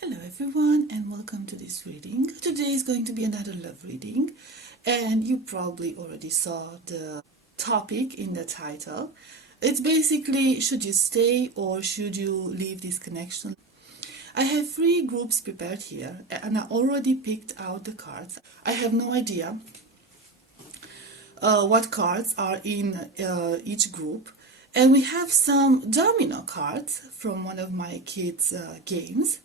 Hello everyone and welcome to this reading. Today is going to be another love reading and you probably already saw the topic in the title. It's basically, should you stay or should you leave this connection? I have 3 groups prepared here and I already picked out the cards. I have no idea what cards are in each group, and we have some domino cards from one of my kids' games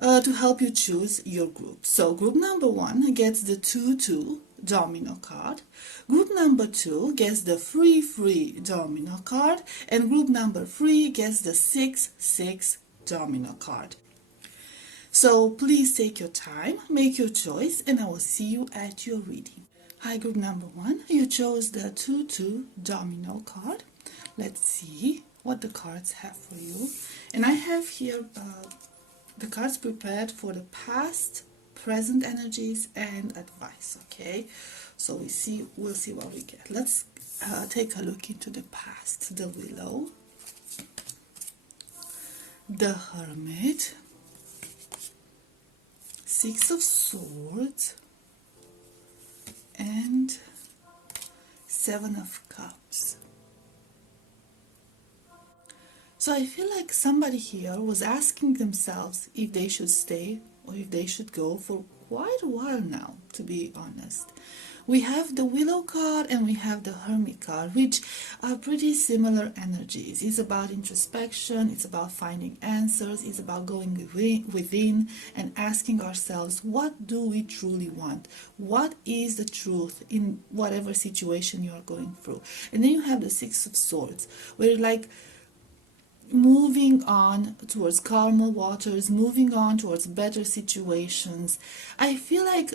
to help you choose your group. So group number 1 gets the 2-2 domino card, group number 2 gets the 3-3 domino card, and group number 3 gets the 6-6 domino card. So please take your time, make your choice, and I will see you at your reading. Hi, group number 1, you chose the 2-2 domino card. Let's see what the cards have for you. And I have here the cards prepared for the past, present energies, and advice. Okay, so we'll see what we get. Let's take a look into the past. The Willow, the Hermit, 6 of Swords, and 7 of Cups. So I feel like somebody here was asking themselves if they should stay or if they should go for quite a while now, to be honest. We have the Willow card and we have the Hermit card, which are pretty similar energies. It's about introspection, it's about finding answers, it's about going within and asking ourselves, what do we truly want? What is the truth in whatever situation you are going through? And then you have the 6 of Swords, where you're like moving on towards calmer waters, moving on towards better situations. I feel like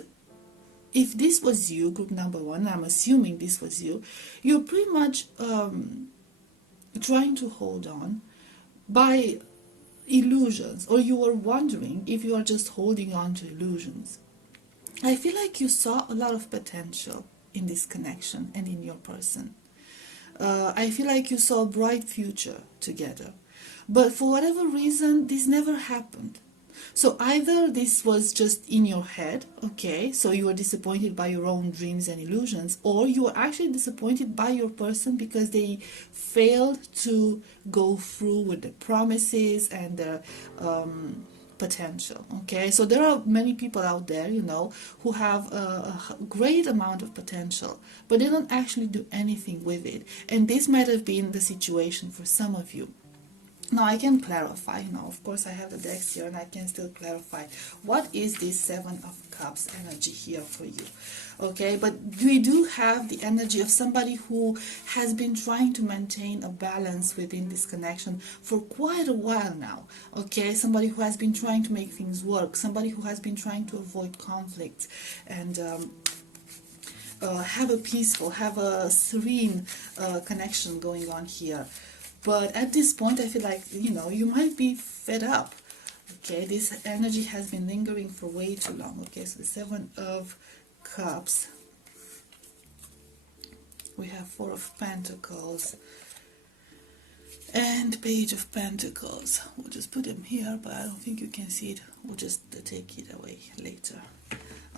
if this was you, group number 1, I'm assuming this was you, you're pretty much trying to hold on by illusions, or you are wondering if you are just holding on to illusions. I feel like you saw a lot of potential in this connection and in your person. I feel like you saw a bright future together, but for whatever reason this never happened. So either this was just in your head, okay, so you were disappointed by your own dreams and illusions, or you were actually disappointed by your person because they failed to go through with the promises and the potential. Okay, so there are many people out there, you know, who have a great amount of potential, but they don't actually do anything with it, and this might have been the situation for some of you. Now I can clarify, you know, of course I have the decks here and I can still clarify what is this 7 of Cups energy here for you. Okay, but we do have the energy of somebody who has been trying to maintain a balance within this connection for quite a while now. Okay, somebody who has been trying to make things work, somebody who has been trying to avoid conflict and have a peaceful, have a serene connection going on here. But at this point, I feel like, you know, you might be fed up. Okay, this energy has been lingering for way too long. Okay, so the 7 of Cups. We have 4 of Pentacles and Page of Pentacles. We'll just put them here, but I don't think you can see it. We'll just take it away later.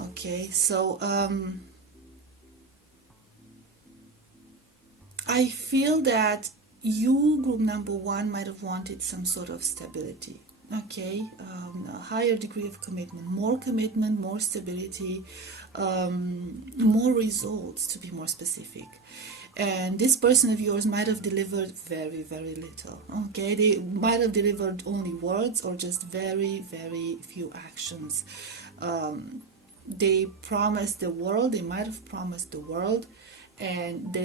Okay, so I feel that you, group number 1, might have wanted some sort of stability. Okay, a higher degree of commitment, more stability, more results, to be more specific. And this person of yours might have delivered very, very little. Okay, they might have delivered only words or just very, very few actions. They promised the world, they might have promised the world,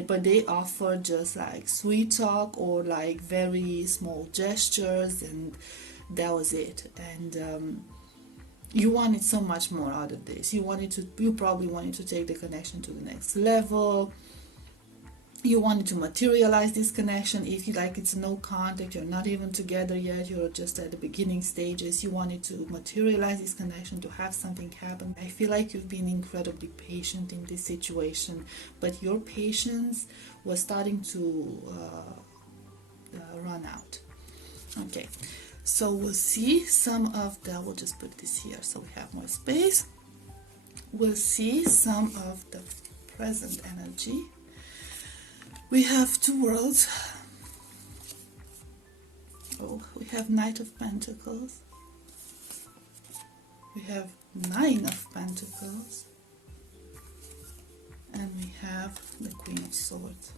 but they offer just like sweet talk or like very small gestures, and that was it. And you wanted so much more out of this. You probably wanted to take the connection to the next level. You wanted to materialize this connection. If you like, it's no contact, you're not even together yet, you're just at the beginning stages. You wanted to materialize this connection, to have something happen. I feel like you've been incredibly patient in this situation, but your patience was starting to run out. Okay, So we'll see some of the, we'll just put this here so we have more space. We'll see some of the present energy. We have two worlds. Oh, we have Knight of Pentacles. We have Nine of Pentacles. And we have the Queen of Swords.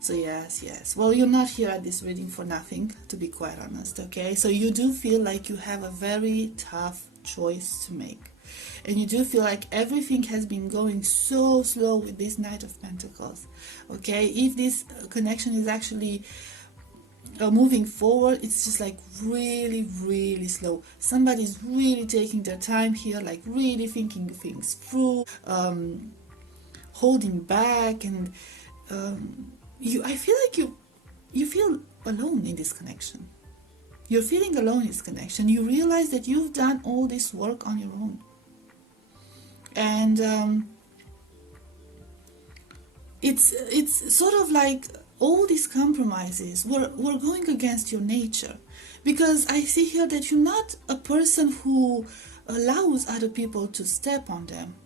So yes. Well, you're not here at this reading for nothing, to be quite honest, okay? So you do feel like you have a very tough choice to make. And you do feel like everything has been going so slow with this Knight of Pentacles, okay? If this connection is actually moving forward, it's just like really slow. Somebody's really taking their time here, like really thinking things through, holding back, and I feel like you feel alone in this connection. You're feeling alone in this connection. You realize that you've done all this work on your own. And it's sort of like all these compromises were going against your nature. Because I see here that you're not a person who allows other people to step on them.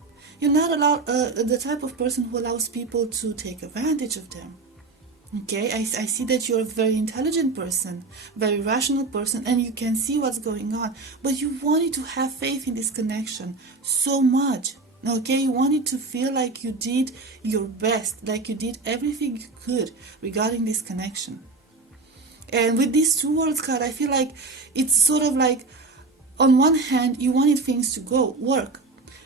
You're not the type of person who allows people to take advantage of them. Okay, I see that you're a very intelligent person, very rational person, and you can see what's going on. But you wanted to have faith in this connection so much. Okay, you wanted to feel like you did your best, like you did everything you could regarding this connection. And with these two words card, I feel like it's sort of like, on one hand, you wanted things to work.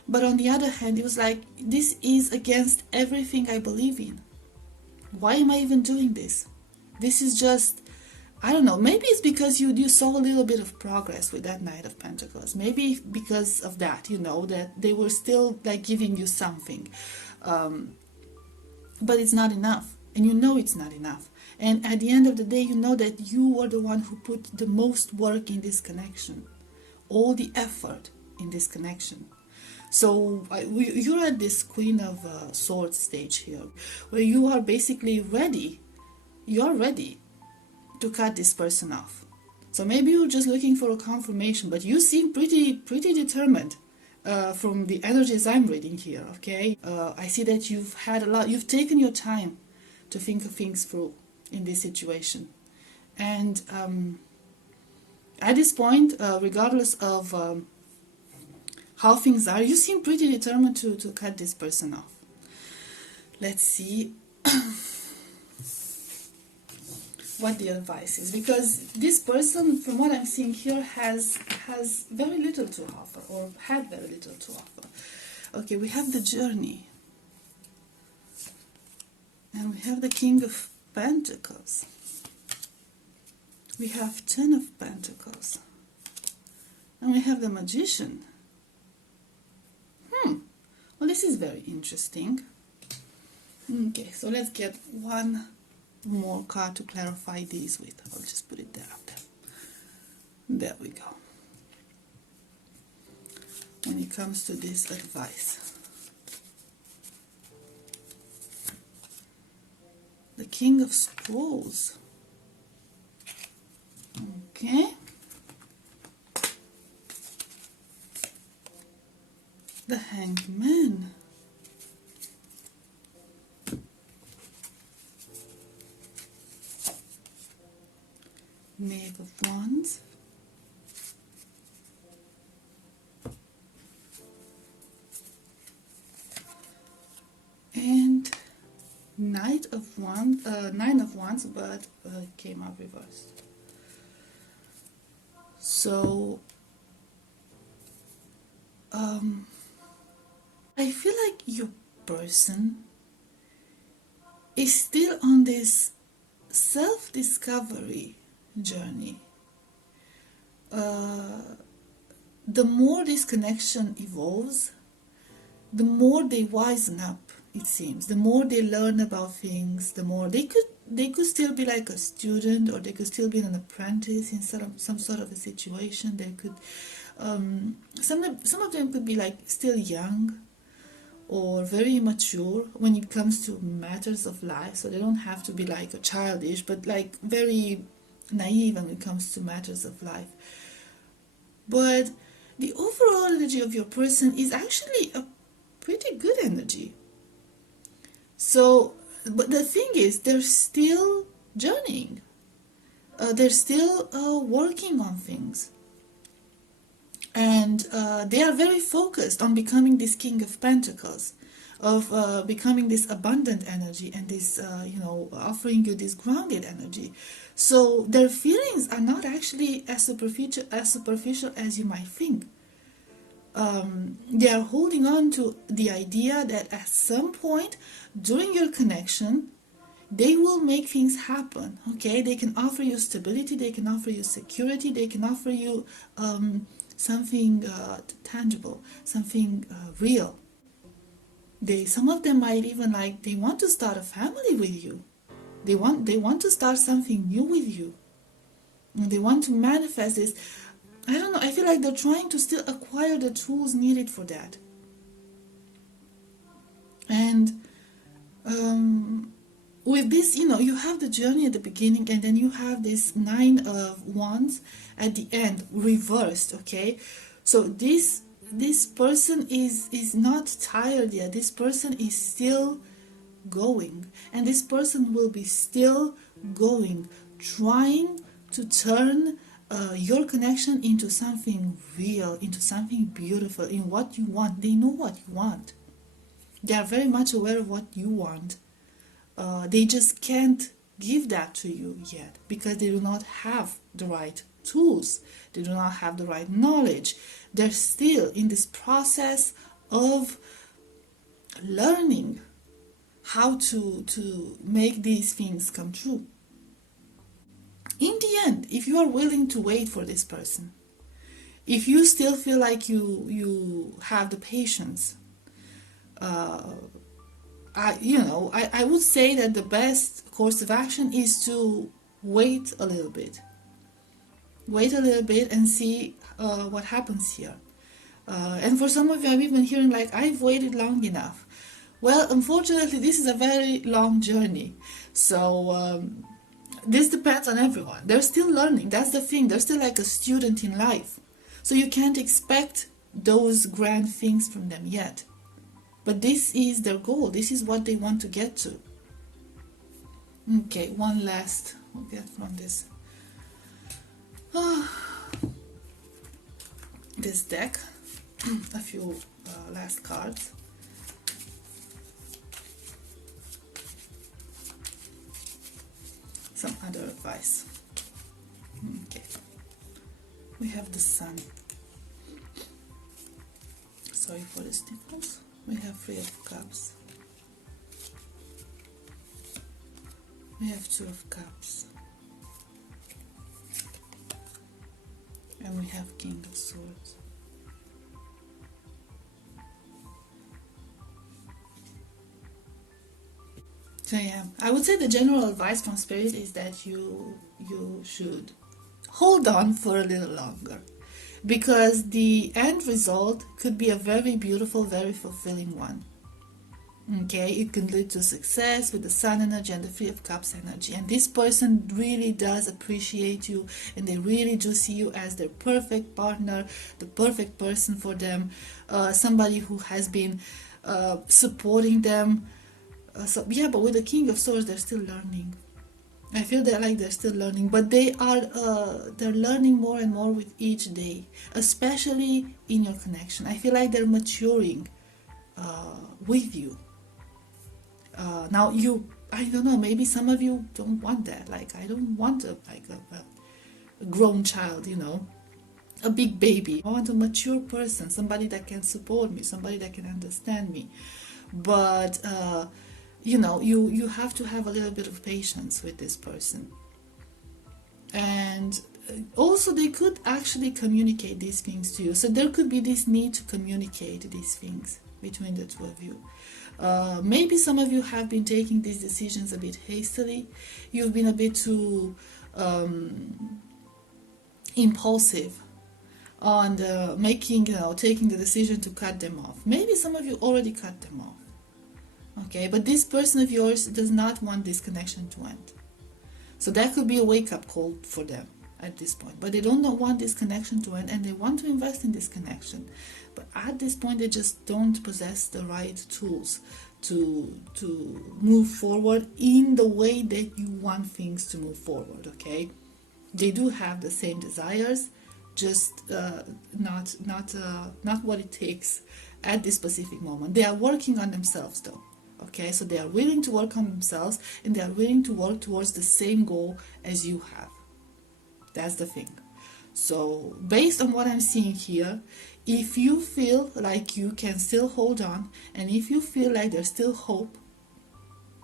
But on the other hand, it was like, this is against everything I believe in. Why am I even doing this? This is just, I don't know, maybe it's because you saw a little bit of progress with that Knight of Pentacles. Maybe because of that, that they were still like giving you something. But it's not enough. And you know it's not enough. And at the end of the day, you know that you were the one who put the most work in this connection. All the effort in this connection. So you're at this Queen of Swords stage here, where you are basically ready. You're ready to cut this person off. So maybe you're just looking for a confirmation, but you seem pretty determined from the energies I'm reading here. Okay, I see that you've taken your time to think of things through in this situation, and at this point, regardless of how things are, you seem pretty determined to cut this person off. Let's see what the advice is, because this person, from what I'm seeing here, has very little to offer, or had very little to offer. Okay, we have the Journey, and we have the King of Pentacles. We have Ten of Pentacles, and we have the Magician. Well, this is very interesting. Okay, so let's get one more card to clarify these with. I'll just put it there. There we go. When it comes to this advice, the King of Scrolls. Okay. The Hanged Man. Knave of Wands. And Nine of Wands, but came out reversed. So I feel like your person is still on this self-discovery journey. The more this connection evolves, the more they wisen up, it seems. The more they learn about things, the more they could still be like a student, or they could still be an apprentice in some sort of a situation. They could some of them could be like still young or very immature when it comes to matters of life, so they don't have to be like a childish, but like very naive when it comes to matters of life. But the overall energy of your person is actually a pretty good energy. So, but the thing is, they're still journeying. They're still working on things. And they are very focused on becoming this King of Pentacles, of becoming this abundant energy and this, offering you this grounded energy. So their feelings are not actually as superficial as you might think. They are holding on to the idea that at some point during your connection, they will make things happen. Okay, they can offer you stability, they can offer you security, they can offer you something tangible, something real. Some of them might even they want to start a family with you. They want to start something new with you. And they want to manifest this. I don't know, I feel like they're trying to still acquire the tools needed for that. And with this, you have the journey at the beginning, and then you have this 9 of Wands at the end, reversed, okay? So this person is not tired yet. This person is still going, and this person will be still going, trying to turn your connection into something real, into something beautiful, in what you want. They know what you want. They are very much aware of what you want. They just can't give that to you yet because they do not have the right tools. They do not have the right knowledge. They're still in this process of learning how to make these things come true. In the end, if you are willing to wait for this person, if you still feel like you have the patience, I would say that the best course of action is to wait a little bit. Wait a little bit and see what happens here. And for some of you, I'm even hearing I've waited long enough. Well, unfortunately, this is a very long journey. So this depends on everyone. They're still learning. That's the thing. They're still like a student in life. So you can't expect those grand things from them yet. But this is their goal. This is what they want to get to. Okay, one last we'll get from this. This deck. A few last cards. Some other advice. Okay. We have the Sun. Sorry for the sniffles. We have 3 of Cups. We have 2 of Cups. And we have King of Swords. So yeah, I would say the general advice from Spirit is that you should hold on for a little longer, because the end result could be a very beautiful, very fulfilling one. Okay, it can lead to success with the Sun energy and the 3 of Cups energy, and this person really does appreciate you, and they really do see you as their perfect partner, the perfect person for them, somebody who has been supporting them. But with the King of Swords, they're still learning. I feel that they're still learning, but they're learning more and more with each day, especially in your connection. I feel like they're maturing with you. Now I don't know, maybe some of you don't want that. I don't want a grown child, a big baby. I want a mature person, somebody that can support me, somebody that can understand me. But you have to have a little bit of patience with this person. And also they could actually communicate these things to you. So there could be this need to communicate these things between the two of you. Maybe some of you have been taking these decisions a bit hastily. You've been a bit too impulsive on taking the decision to cut them off. Maybe some of you already cut them off. Okay, but this person of yours does not want this connection to end. So that could be a wake-up call for them at this point. But they don't want this connection to end, and they want to invest in this connection. But at this point, they just don't possess the right tools to move forward in the way that you want things to move forward, okay? They do have the same desires, just not what it takes at this specific moment. They are working on themselves though. Okay, so they are willing to work on themselves, and they are willing to work towards the same goal as you have. That's the thing. So based on what I'm seeing here, if you feel like you can still hold on, and if you feel like there's still hope,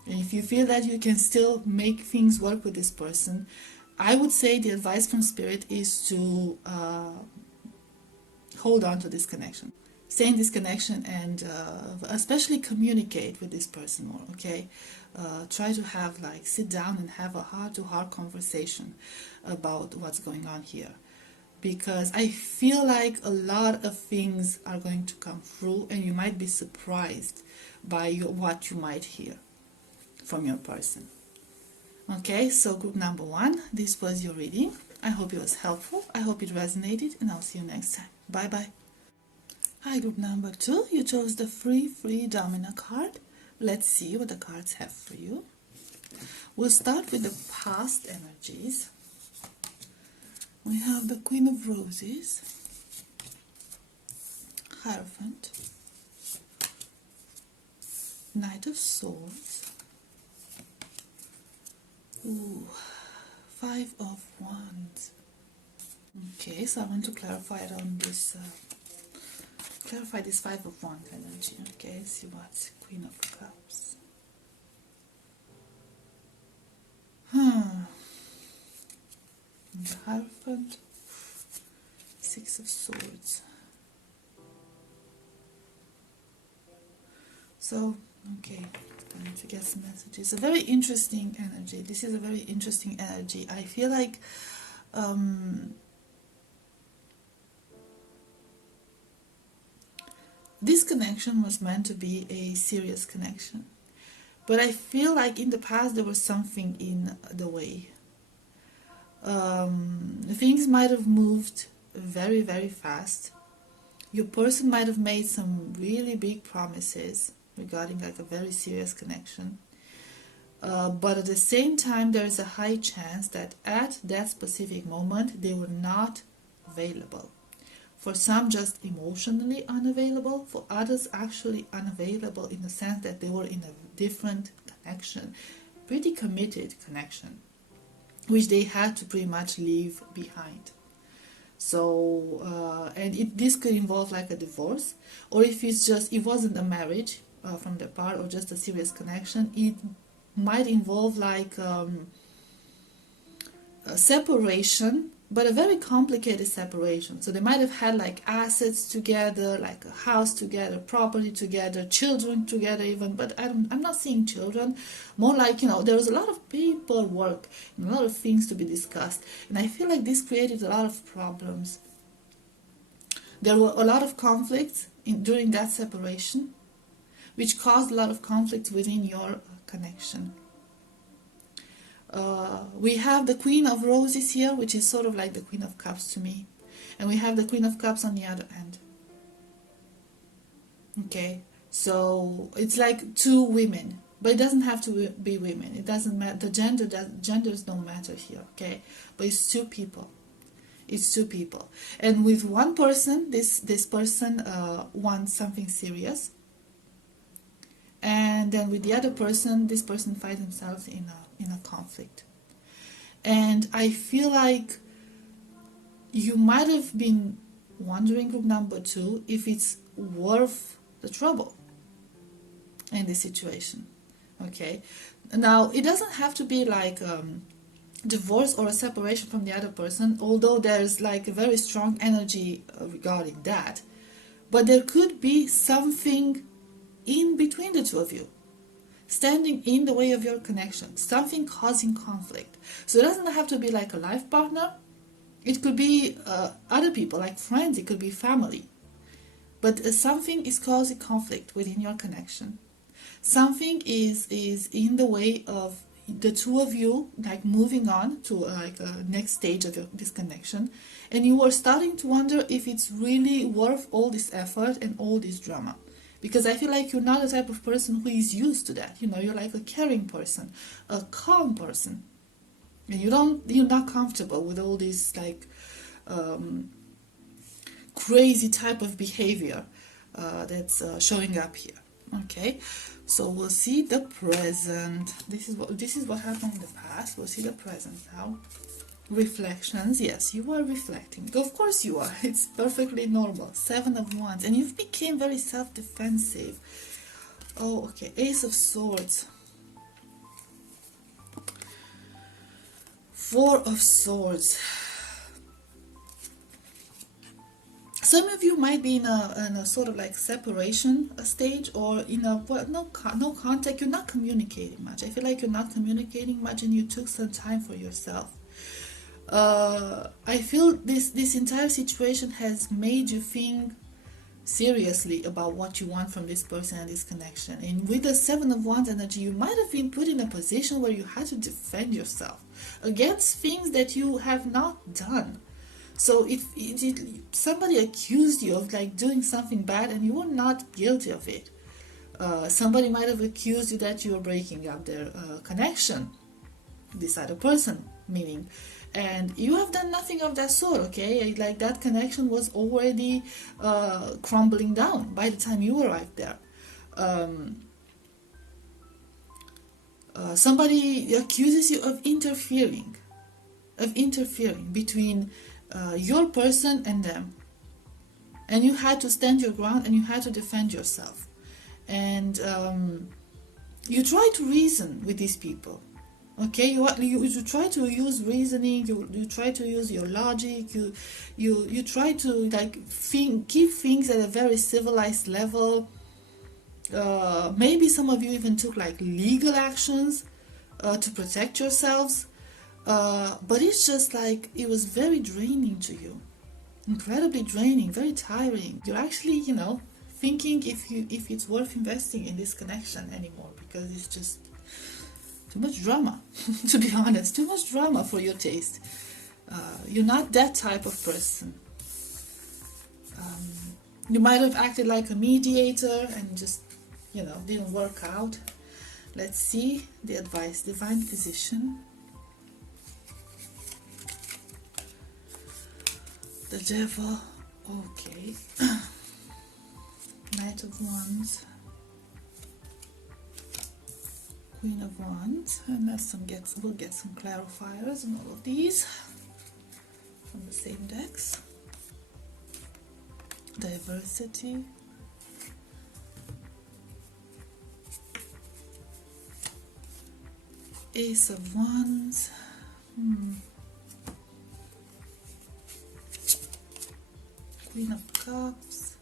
and if you feel that you can still make things work with this person, I would say the advice from Spirit is to hold on to this connection. Stay in this connection, and especially communicate with this person more, okay? Try to have, like, sit down and have a heart-to-heart conversation about what's going on here. Because I feel like a lot of things are going to come through, and you might be surprised by what you might hear from your person. Okay, so group number 1, this was your reading. I hope it was helpful. I hope it resonated, and I'll see you next time. Bye-bye. Hi, group number 2. You chose the free domino card. Let's see what the cards have for you. We'll start with the past energies. We have the Queen of Roses, Hierophant, Knight of Swords, ooh, 5 of Wands. Okay, so I want to clarify it on this. Clarify this 5 of Wands energy. Okay, see what's Queen of Cups. The Hierophant, 6 of Swords. So, okay, time to get some messages. A very interesting energy. This is a very interesting energy. I feel like this connection was meant to be a serious connection. But I feel like in the past there was something in the way. Things might have moved very, very fast. Your person might have made some really big promises regarding like a very serious connection. But at the same time, there is a high chance that at that specific moment, they were not available. For some, just emotionally unavailable. For others, actually unavailable in the sense that they were in a different connection, pretty committed connection, which they had to pretty much leave behind. So, and this could involve like a divorce, or if it's just, it wasn't a marriage from their part, or just a serious connection, it might involve like a separation, but a very complicated separation. So they might have had like assets together, like a house together, property together, children together even, but I'm not seeing children. More like, you know, there was a lot of paperwork and a lot of things to be discussed. And I feel like this created a lot of problems. There were a lot of conflicts during that separation, which caused a lot of conflicts within your connection. We have the Queen of Roses here, which is sort of like the Queen of Cups to me. And we have the Queen of Cups on the other end. Okay, so it's like two women. But it doesn't have to be women. It doesn't matter. The genders don't matter here, okay? But it's two people. It's two people. And with one person, this person wants something serious. And then with the other person, this person finds themselves in a conflict. And I feel like you might have been wondering, group number 2, if it's worth the trouble in this situation. Okay, now it doesn't have to be like divorce or a separation from the other person, although there's like a very strong energy regarding that. But there could be something in between the two of you, standing in the way of your connection, something causing conflict. So it doesn't have to be like a life partner. It could be other people, like friends. It could be family. But something is causing conflict within your connection. Something is in the way of the two of you like moving on to like a next stage of this connection, and you are starting to wonder if it's really worth all this effort and all this drama. Because I feel like you're not the type of person who is used to that. You're like a caring person, a calm person, and you're not comfortable with all this like crazy type of behavior that's showing up here. Okay, so we'll see the present. This is what happened in the past. We'll see the present now. Reflections. Yes, you are reflecting. Of course you are. It's perfectly normal. 7 of Wands, and you've become very self-defensive. Oh, okay. Ace of Swords. 4 of Swords. Some of you might be in a sort of like separation stage, or in a no contact. You're not communicating much. I feel like you're not communicating much, and you took some time for yourself. I feel this entire situation has made you think seriously about what you want from this person and this connection. And with the 7 of Wands energy, you might have been put in a position where you had to defend yourself against things that you have not done. So if somebody accused you of like doing something bad and you were not guilty of it, somebody might have accused you that you were breaking up their connection, this other person, meaning, and you have done nothing of that sort. Okay, like that connection was already crumbling down by the time you arrived there. Somebody accuses you of interfering between your person and them, and you had to stand your ground and you had to defend yourself, and you try to reason with these people. Okay, you try to use reasoning, you try to use your logic, you try to like keep things at a very civilized level. Maybe some of you even took like legal actions to protect yourselves. But it's just like it was very draining to you, incredibly draining, very tiring. You're actually, thinking if it's worth investing in this connection anymore, because it's just too much drama. To be honest, too much drama for your taste. You're not that type of person. You might have acted like a mediator and just, didn't work out. Let's see the advice. Divine Physician. The Devil. Okay. Knight of Wands. Queen of Wands. And we'll get some clarifiers on all of these from the same decks. Diversity. Ace of Wands. Queen of Cups.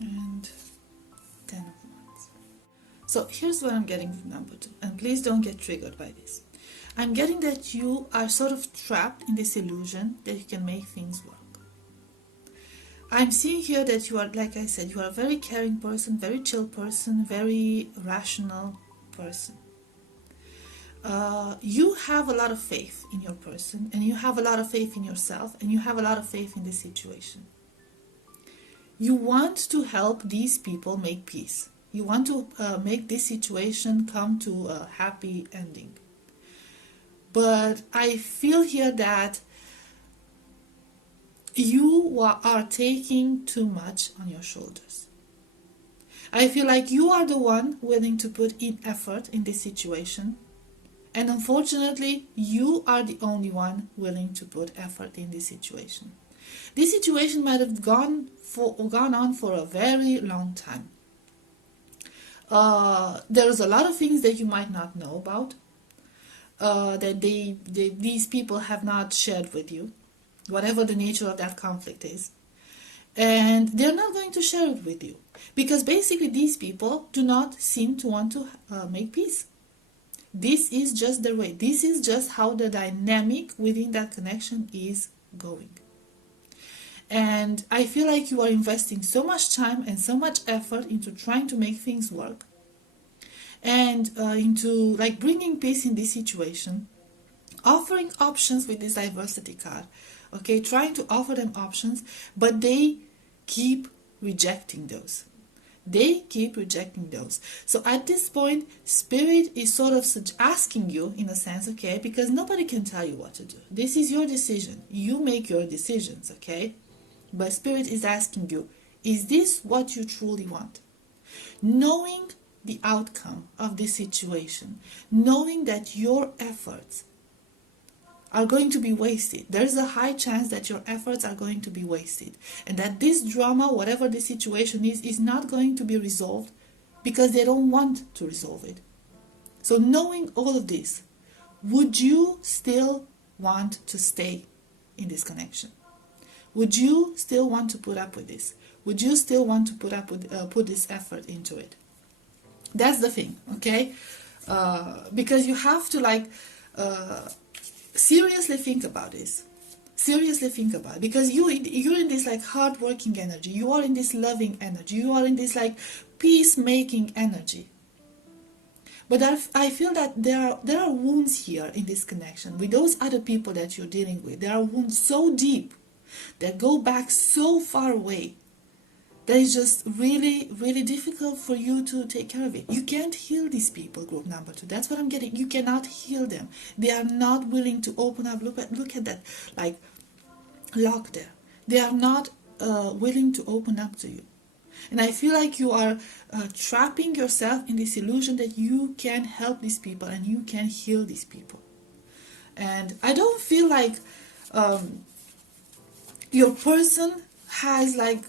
And 10 of Wands. So here's what I'm getting from number 2, and please don't get triggered by this. I'm getting that you are sort of trapped in this illusion that you can make things work. I'm seeing here that you are, like I said, you are a very caring person, very chill person, very rational person. You have a lot of faith in your person, and you have a lot of faith in yourself, and you have a lot of faith in this situation. You want to help these people make peace. You want to make this situation come to a happy ending. But I feel here that you are taking too much on your shoulders. I feel like you are the one willing to put in effort in this situation. And unfortunately, you are the only one willing to put effort in this situation. This situation might have gone on for a very long time. There's a lot of things that you might not know about, that these people have not shared with you, whatever the nature of that conflict is. And they're not going to share it with you, because basically these people do not seem to want to make peace. This is just their way. This is just how the dynamic within that connection is going. And I feel like you are investing so much time and so much effort into trying to make things work, and into like bringing peace in this situation, offering options with this diversity card. Okay, trying to offer them options, but they keep rejecting those. They keep rejecting those. So at this point, Spirit is sort of asking you, in a sense, okay, because nobody can tell you what to do. This is your decision. You make your decisions, okay? But Spirit is asking you, is this what you truly want? Knowing the outcome of this situation, knowing that your efforts are going to be wasted. There's a high chance that your efforts are going to be wasted, and that this drama, whatever the situation is not going to be resolved because they don't want to resolve it. So knowing all of this, would you still want to stay in this connection? Would you still want to put up with this? Would you still want to put this effort into it? That's the thing, okay? Because you have to seriously think about this. Seriously think about it, because you're in this like hard-working energy. You are in this loving energy. You are in this like peacemaking energy. But I feel that there are wounds here in this connection with those other people that you're dealing with. There are wounds so deep that go back so far away that it's just really, really difficult for you to take care of it. You can't heal these people, group number 2. That's what I'm getting. You cannot heal them. They are not willing to open up. Look at that, like, lock there. They are not willing to open up to you. And I feel like you are trapping yourself in this illusion that you can help these people and you can heal these people. And I don't feel like your person has like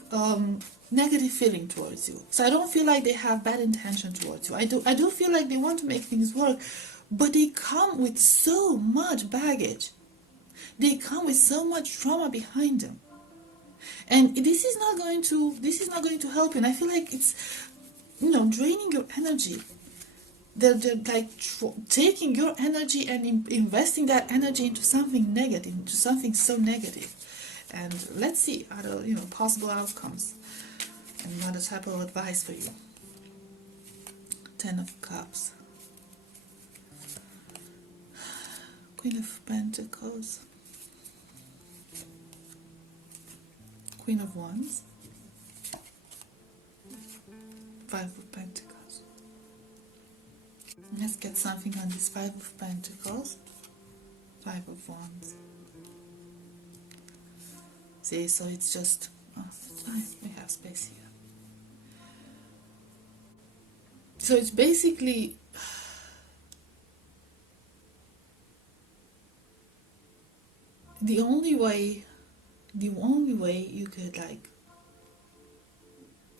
negative feeling towards you. So I don't feel like they have bad intention towards you. I do feel like they want to make things work, but they come with so much baggage. They come with so much trauma behind them. And this is not going to help you. And I feel like it's, draining your energy. They're like taking your energy and investing that energy into something negative, into something so negative. And let's see other, possible outcomes. Another type of advice for you. 10 of Cups. Queen of Pentacles. Queen of Wands. 5 of Pentacles. Let's get something on this 5 of Pentacles. 5 of Wands. See, so it's just, it's fine, we have space here. So it's basically, the only way you could like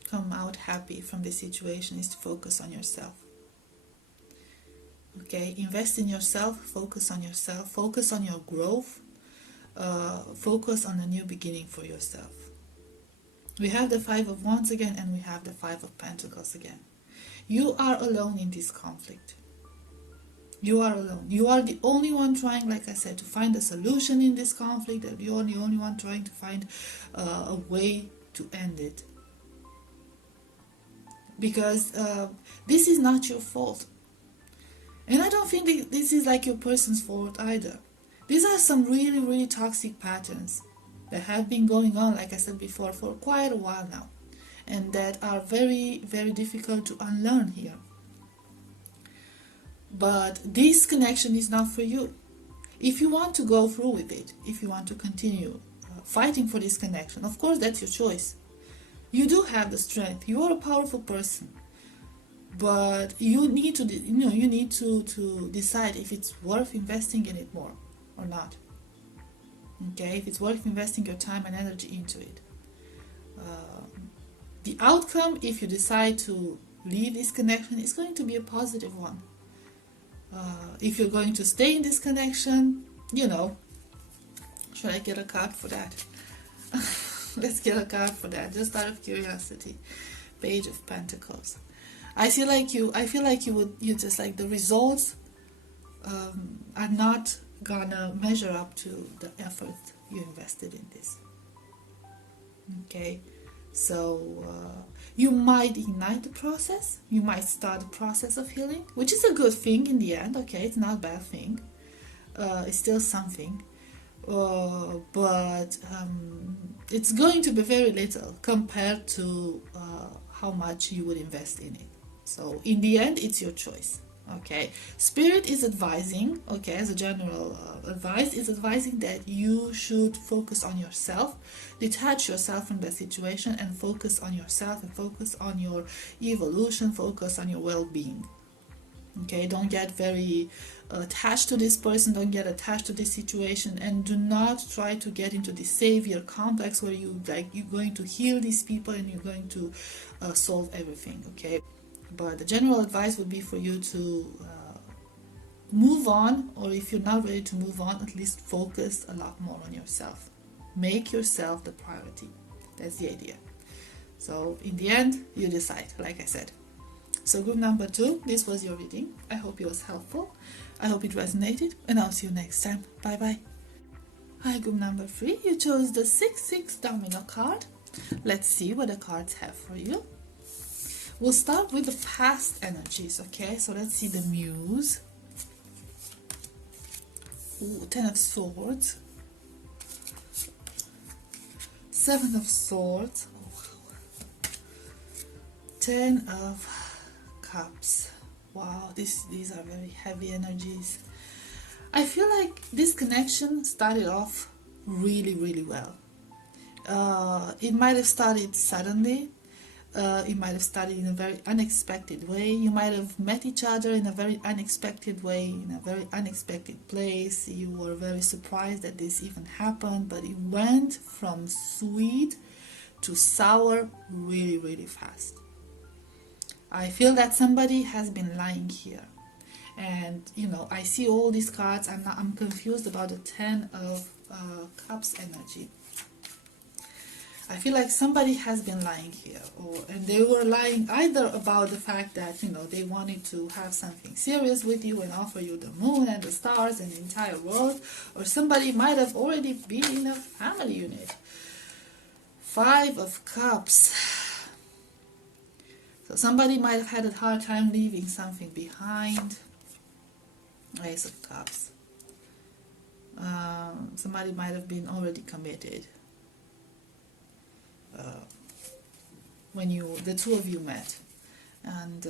come out happy from this situation is to focus on yourself. Okay, invest in yourself, focus on yourself, focus on your growth, focus on a new beginning for yourself. We have the 5 of Wands again, and we have the 5 of Pentacles again. You are alone in this conflict. You are alone. You are the only one trying, like I said, to find a solution in this conflict. You are the only one trying to find a way to end it. Because this is not your fault. And I don't think this is like your person's fault either. These are some really, really toxic patterns that have been going on, like I said before, for quite a while now. And that are very, very difficult to unlearn here. But this connection is not for you. If you want to go through with it, if you want to continue fighting for this connection, of course that's your choice. You do have the strength. You are a powerful person. But you need to, to decide if it's worth investing in it more or not. Okay, if it's worth investing your time and energy into it. The outcome, if you decide to leave this connection, is going to be a positive one. If you're going to stay in this connection, should I get a card for that? Let's get a card for that, just out of curiosity. Page of Pentacles. I feel like you just like the results are not gonna measure up to the effort you invested in this. Okay, so you might ignite the process, you might start the process of healing, which is a good thing in the end. Okay, it's not a bad thing, it's still something, but it's going to be very little compared to how much you would invest in it. So in the end, it's your choice. Okay, spirit is advising, okay, as a general advice, is advising that you should focus on yourself, detach yourself from the situation, and focus on yourself, and focus on your evolution, focus on your well-being. Okay, don't get very attached to this person, don't get attached to this situation, and do not try to get into the savior complex where you're going to heal these people and you're going to solve everything. Okay, but the general advice would be for you to move on, or if you're not ready to move on, at least focus a lot more on yourself. Make yourself the priority. That's the idea. So in the end, you decide, like I said. So group number 2, this was your reading. I hope it was helpful. I hope it resonated, and I'll see you next time. Bye bye. Hi, group number 3, you chose the 6-6 domino card. Let's see what the cards have for you. We'll start with the past energies, okay? So let's see the Muse. Ooh, 10 of Swords. 7 of Swords. Oh, 10 of Cups. Wow, these are very heavy energies. I feel like this connection started off really, really well. It might have started suddenly. It might have started in a very unexpected way. You might have met each other in a very unexpected way, in a very unexpected place. You were very surprised that this even happened, but it went from sweet to sour really, really fast. I feel that somebody has been lying here. And, you know, I see all these cards. I'm confused about the 10 of Cups energy. I feel like somebody has been lying here, and they were lying either about the fact that, you know, they wanted to have something serious with you and offer you the moon and the stars and the entire world, or somebody might have already been in a family unit. 5 of Cups. So somebody might have had a hard time leaving something behind. Ace of Cups. Somebody might have been already committed when the two of you met, and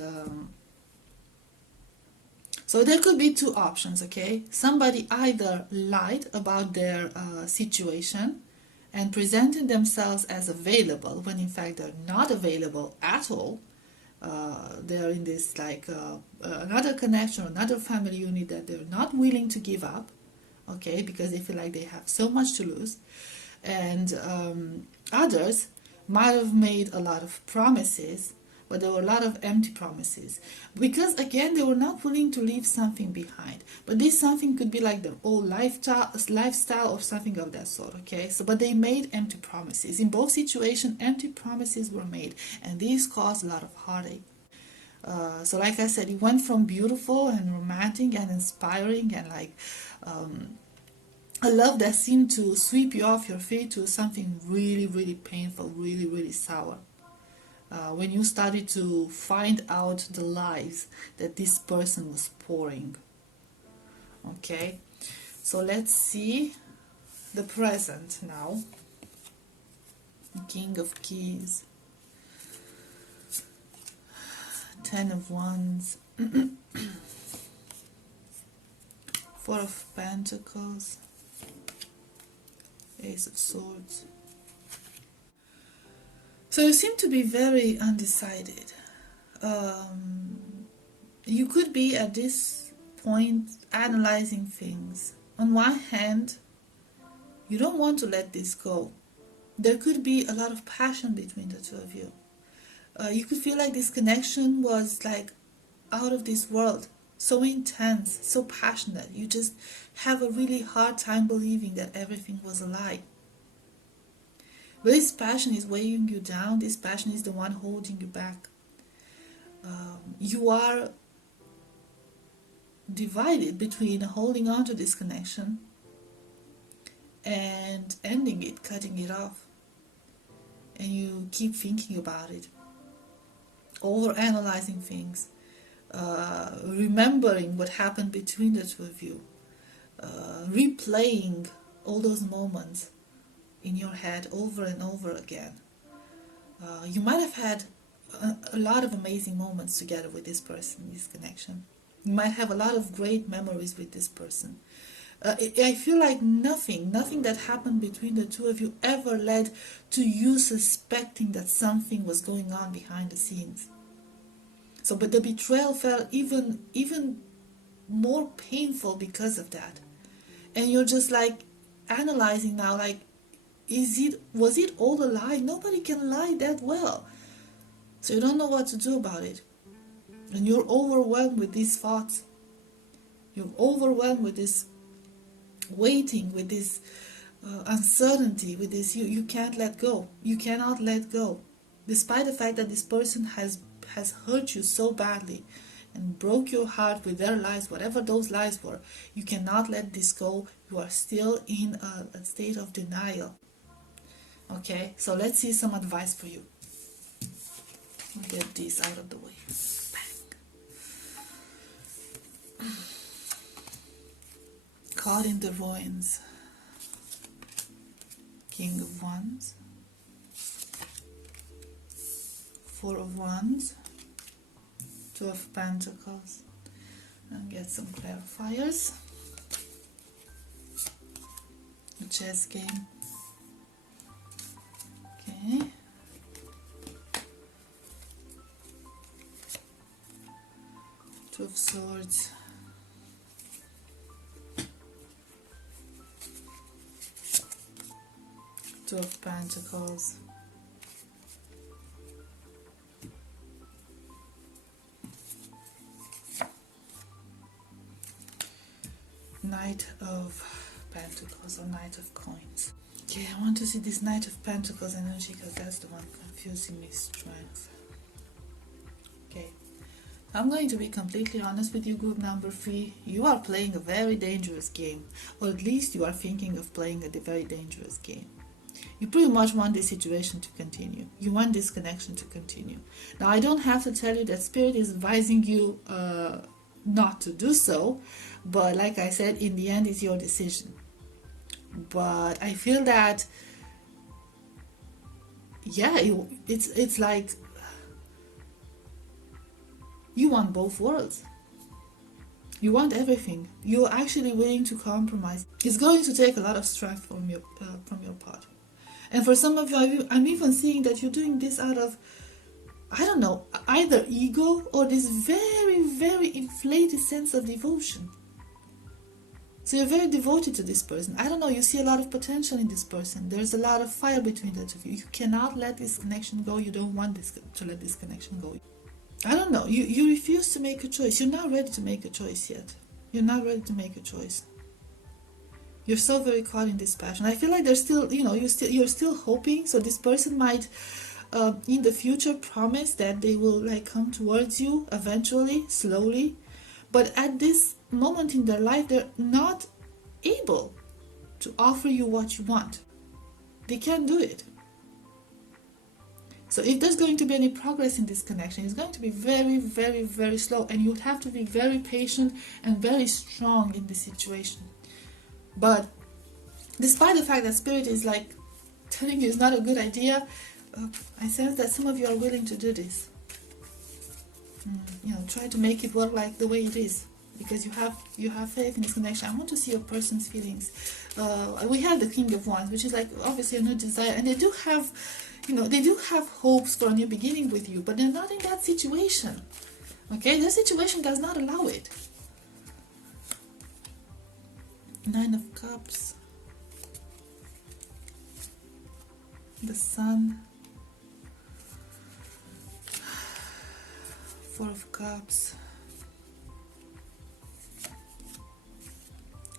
so there could be two options. Okay, somebody either lied about their situation and presented themselves as available when in fact they're not available at all. They're in this like another connection, another family unit that they're not willing to give up, okay, because they feel like they have so much to lose. And others might have made a lot of promises, but there were a lot of empty promises, because again they were not willing to leave something behind. But this something could be like their old lifestyle or something of that sort. Okay, so but they made empty promises. In both situations, empty promises were made, and these caused a lot of heartache. So like I said, it went from beautiful and romantic and inspiring and like a love that seemed to sweep you off your feet to something really, really painful, really, really sour. When you started to find out the lies that this person was pouring. Okay, so let's see the present now. King of Keys, 10 of Wands, 4 of Pentacles, Ace of Swords. So you seem to be very undecided. You could be at this point analyzing things. On one hand, you don't want to let this go. There could be a lot of passion between the two of you. You could feel like this connection was like out of this world, so intense, so passionate. You just have a really hard time believing that everything was a lie. But this passion is weighing you down. This passion is the one holding you back. You are divided between holding on to this connection and ending it, cutting it off. and you keep thinking about it, over analyzing things, remembering what happened between the two of you, replaying all those moments in your head over and over again. You might have had a lot of amazing moments together with this person, this connection. You might have a lot of great memories with this person. I feel like nothing that happened between the two of you ever led to you suspecting that something was going on behind the scenes. So, but the betrayal felt even more painful because of that. And you're just like analyzing now, like, was it all a lie? Nobody can lie that well. So you don't know what to do about it. And you're overwhelmed with these thoughts. You're overwhelmed with this waiting, with this uncertainty, with this you can't let go. You cannot let go. Despite the fact that this person has hurt you so badly and broke your heart with their lies, whatever those lies were, you cannot let this go. You are still in a state of denial. Okay, so let's see some advice for you. I'll get these out of the way. Bang. Caught in the ruins. King of Wands. Four of Wands. Two of Pentacles. And get some clarifiers. A chess game. Okay. Two of Swords. Two of Pentacles. Knight of Pentacles or Knight of Coins. Okay, I want to see this Knight of Pentacles energy because that's the one confusing me. Strength. Okay, I'm going to be completely honest with you, group number 3. You are playing a very dangerous game, or at least you are thinking of playing a very dangerous game. You pretty much want this situation to continue. You want this connection to continue. Now, I don't have to tell you that Spirit is advising you not to do so, but like I said, in the end, it's your decision. But I feel that, yeah, it's like you want both worlds. You want everything. You're actually willing to compromise. It's going to take a lot of strength from your part. And for some of you, I'm even seeing that you're doing this out of, I don't know, either ego or this very, very inflated sense of devotion. So you're very devoted to this person. I don't know, you see a lot of potential in this person. There's a lot of fire between the two of you. You cannot let this connection go. You don't want to let this connection go. I don't know, you refuse to make a choice. You're not ready to make a choice yet. You're not ready to make a choice. You're so very caught in this passion. I feel like there's still, you're still hoping. So this person might, in the future, promise that they will like come towards you eventually, slowly. But at this moment in their life, they're not able to offer you what you want. They can't do it. So if there's going to be any progress in this connection, it's going to be very, very, very slow. And you would have to be very patient and very strong in this situation. But despite the fact that Spirit is like telling you it's not a good idea, I sense that some of you are willing to do this. Try to make it work like the way it is, because you have faith in this connection. I want to see your person's feelings. We have the King of Wands, which is like obviously a new desire, and they do have, they do have hopes for a new beginning with you, but they're not in that situation. Okay, their situation does not allow it. Nine of Cups, the Sun, Four of Cups,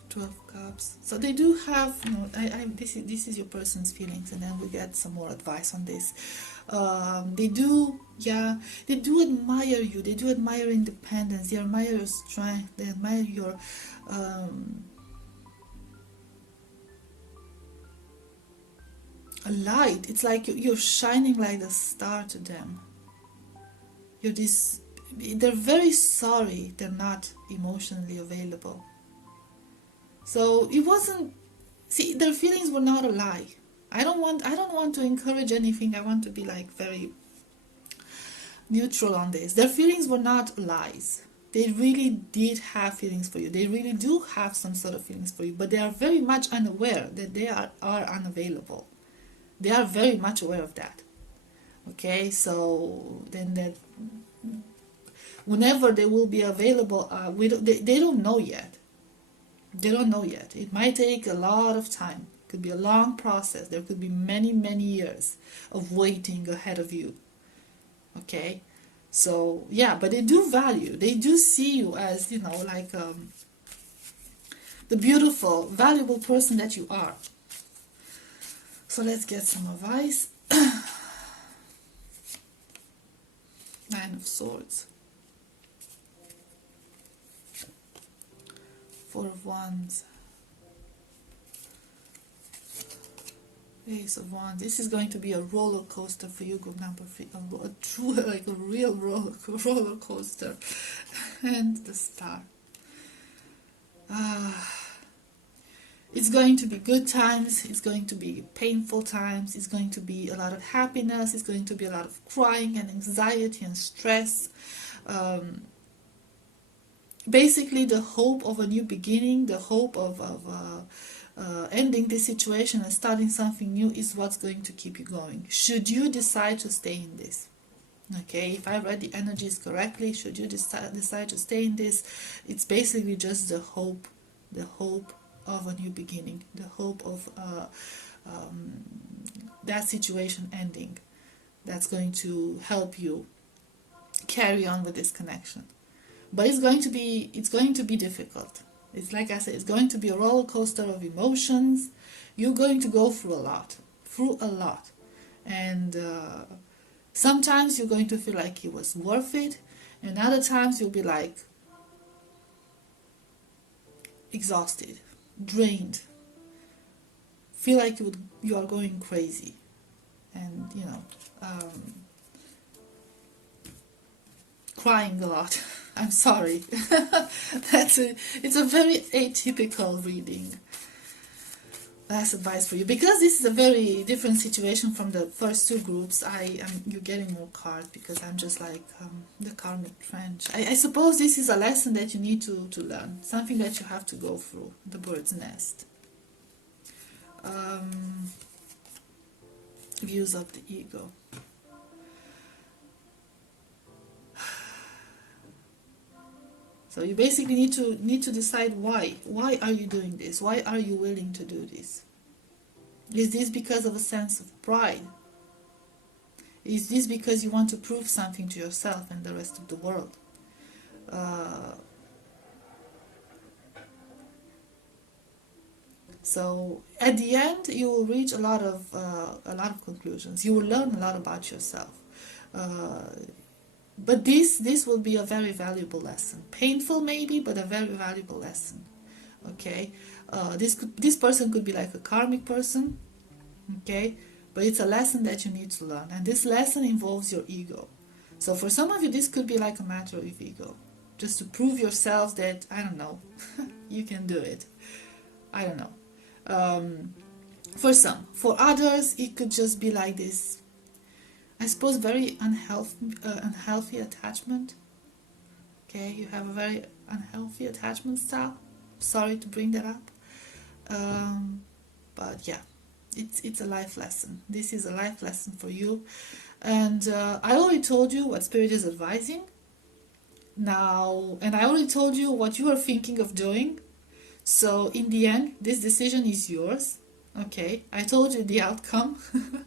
Two of Cups. So they do have, this is your person's feelings, and then we get some more advice on this. They do admire you. They do admire independence. They admire your strength. They admire your light. It's like you're shining like a star to them. They're very sorry they're not emotionally available. So it wasn't, see, their feelings were not a lie. I don't want to encourage anything. I want to be like very neutral on this. Their feelings were not lies. They really did have feelings for you. They really do have some sort of feelings for you, but they are very much unaware that they are unavailable. They are very much aware of that. Okay, so then that whenever they will be available, they don't know yet. They don't know yet. It might take a lot of time. It could be a long process. There could be many, many years of waiting ahead of you. Okay, so yeah, but they do value. They do see you as, you know, like the beautiful, valuable person that you are. So let's get some advice. Nine of Swords. Four of Wands. Ace of Wands. This is going to be a roller coaster for you, group number 3. A true, like a real roller coaster. And the Star. It's going to be good times. It's going to be painful times. It's going to be a lot of happiness. It's going to be a lot of crying and anxiety and stress. Basically, the hope of a new beginning, the hope of ending this situation and starting something new is what's going to keep you going. Should you decide to stay in this, okay, if I read the energies correctly, should you decide to stay in this, it's basically just the hope of a new beginning, the hope of that situation ending. That's going to help you carry on with this connection. But it's going to be difficult. It's like I said, it's going to be a roller coaster of emotions. You're going to go through a lot. And sometimes you're going to feel like it was worth it, and other times you'll be like exhausted, drained, feel like you are going crazy, and you know, crying a lot. I'm sorry. It's a very atypical reading. That's advice for you, because this is a very different situation from the first two groups. You're getting more cards because I'm just like the karmic trench. I suppose this is a lesson that you need to learn, something that you have to go through. The bird's nest. Views of the ego. So you basically need to decide why. Why are you doing this? Why are you willing to do this? Is this because of a sense of pride? Is this because you want to prove something to yourself and the rest of the world? So at the end, you will reach a lot of conclusions. You will learn a lot about yourself. But this will be a very valuable lesson. Painful maybe, but a very valuable lesson. Okay, this person could be like a karmic person. Okay, but it's a lesson that you need to learn, and this lesson involves your ego. So for some of you, this could be like a matter of ego, just to prove yourself that, I don't know, you can do it. I don't know. For some, for others, it could just be like this, I suppose, very unhealthy attachment. Okay, you have a very unhealthy attachment style. Sorry to bring that up, but yeah, it's a life lesson. This is a life lesson for you, and I already told you what Spirit is advising now, and I already told you what you are thinking of doing. So in the end, this decision is yours. Okay, I told you the outcome.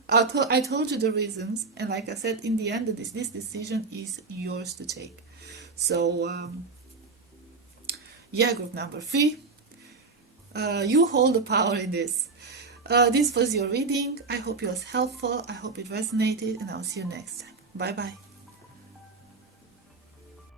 I told you the reasons, and like I said, in the end, this decision is yours to take. So yeah, group number 3, you hold the power in this. This was your reading. I hope it was helpful. I hope it resonated, and I'll see you next time. Bye bye.